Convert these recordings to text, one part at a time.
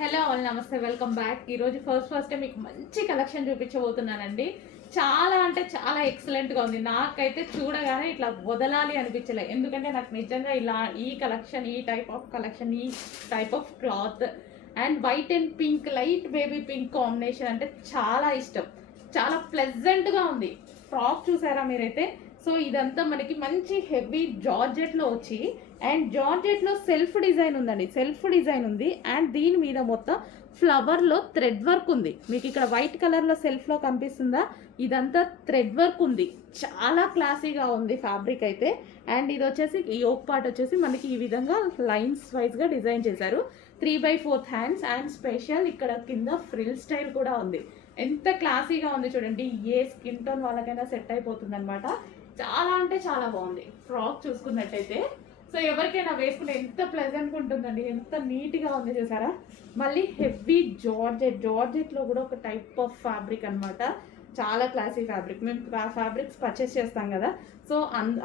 Hello all నమస్తే, welcome back. ఈరోజు first మీకు మంచి కలెక్షన్ చూపించబోతున్నానండి. చాలా అంటే చాలా ఎక్సలెంట్గా ఉంది. నాకైతే చూడగానే ఇట్లా వదలాలి అనిపించలే. ఎందుకంటే నాకు నిజంగా ఇలా ఈ కలెక్షన్, ఈ టైప్ ఆఫ్ కలెక్షన్, ఈ type of cloth and white and pink, light baby pink combination అంటే చాలా ఇష్టం. చాలా ప్లెజెంట్గా ఉంది. ఫ్రాక్ చూసారా మీరైతే? సో ఇదంతా మనకి మంచి హెవీ జార్జెట్లో వచ్చి అండ్ జార్జెట్లో సెల్ఫ్ డిజైన్ ఉందండి. సెల్ఫ్ డిజైన్ ఉంది అండ్ దీని మీద మొత్తం ఫ్లవర్లో థ్రెడ్ వర్క్ ఉంది. మీకు ఇక్కడ వైట్ కలర్లో సెల్ఫ్లో కనిపిస్తుందా? ఇదంతా థ్రెడ్ వర్క్ ఉంది. చాలా క్లాసీగా ఉంది ఫ్యాబ్రిక్ అయితే. అండ్ ఇది వచ్చేసి ఈ యోక్ పార్ట్ వచ్చేసి మనకి ఈ విధంగా లైన్స్ వైజ్గా డిజైన్ చేశారు. 3/4 హ్యాండ్స్ అండ్ స్పెషల్ ఇక్కడ కింద ఫ్రిల్ స్టైల్ కూడా ఉంది. ఎంత క్లాసీగా ఉంది చూడండి. ఏ స్కిన్ టోన్ వాళ్ళకైనా సెట్ అయిపోతుంది అనమాట. చాలా అంటే చాలా బాగుంది. ఫ్రాక్ చూసుకున్నట్టయితే సో ఎవరికైనా వేసుకుంటే ఎంత ప్లెజెంట్గా ఉంటుందండి. ఎంత నీట్గా ఉంది చూసారా. మళ్ళీ హెవీ జార్జెట్లో కూడా ఒక టైప్ ఆఫ్ ఫ్యాబ్రిక్ అనమాట. చాలా క్లాసీ ఫ్యాబ్రిక్. మేము ఫ్యాబ్రిక్స్ పర్చేస్ చేస్తాం కదా, సో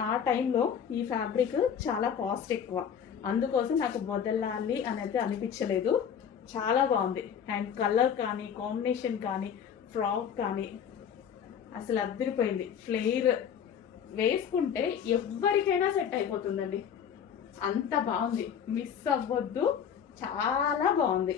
ఆ టైంలో ఈ ఫ్యాబ్రిక్ చాలా కాస్ట్ ఎక్కువ, అందుకోసం నాకు వదలాలి అనేది అనిపించలేదు. చాలా బాగుంది. అండ్ కలర్ కానీ, కాంబినేషన్ కానీ, ఫ్రాక్ కానీ అసలు అద్దరిపోయింది. ఫ్లేర్ వేసుకుంటే ఎవరికైనా సెట్ అయిపోతుందండి. అంత బాగుంది. మిస్ అవ్వద్దు. చాలా బాగుంది.